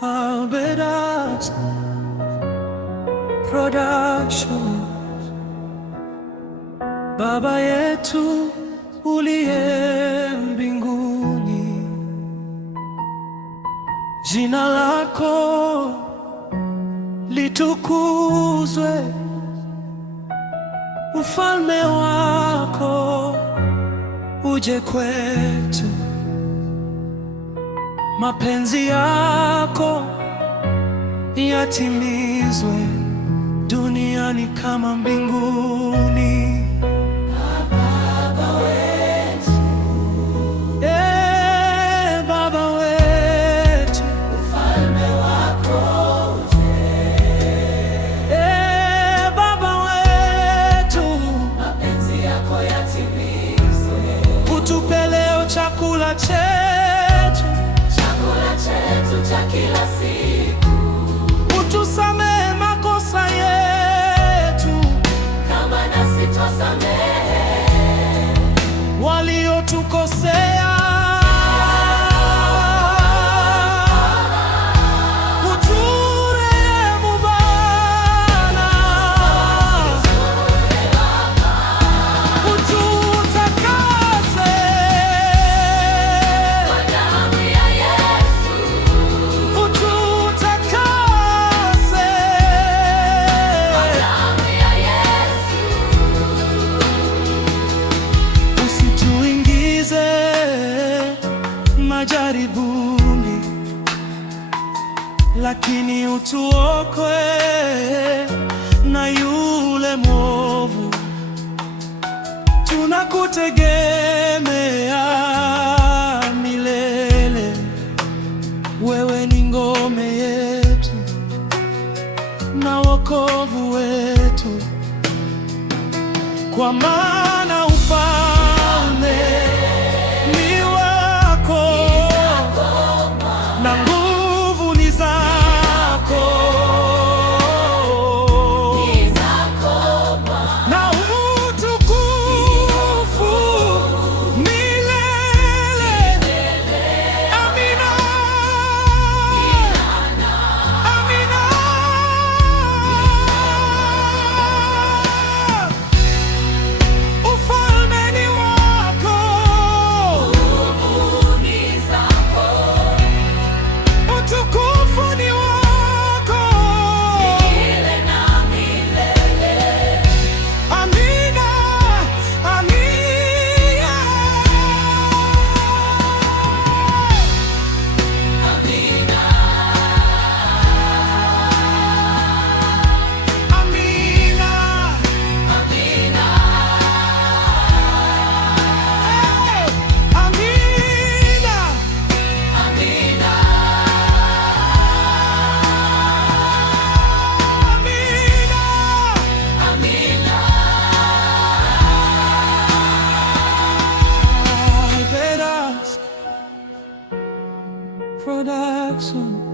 Albedax Production. Baba yetu uliye mbinguni, jina lako litukuzwe, ufalme wako uje kwetu, mapenzi yako yatimizwe duniani kama mbinguni. Baba wetu, Baba wetu, ufalme wako uje. Baba wetu, Mapenzi yako yatimizwe. utupe leo chakula chetu Cha kila siku. Utusamehe makosa yetu Kama nasi twasamehe waliotukosea. Uturehemu Bwana, ututakase kwa damu ya Yesu. ututakase Kwa damu ya Yesu. Usituingize majaribuni, lakini utuokoe na yule mwovu. Tunakutegemea milele, wewe ni ngome yetu na wokovu wetu, kwa maana ufalme ni wako na nguvu ni zako. Na utukufu milele. Amina. Amina. Ufalme ni wako, utukufu ni wako. Amina. Amina. Amina. Amina. Albedax Production.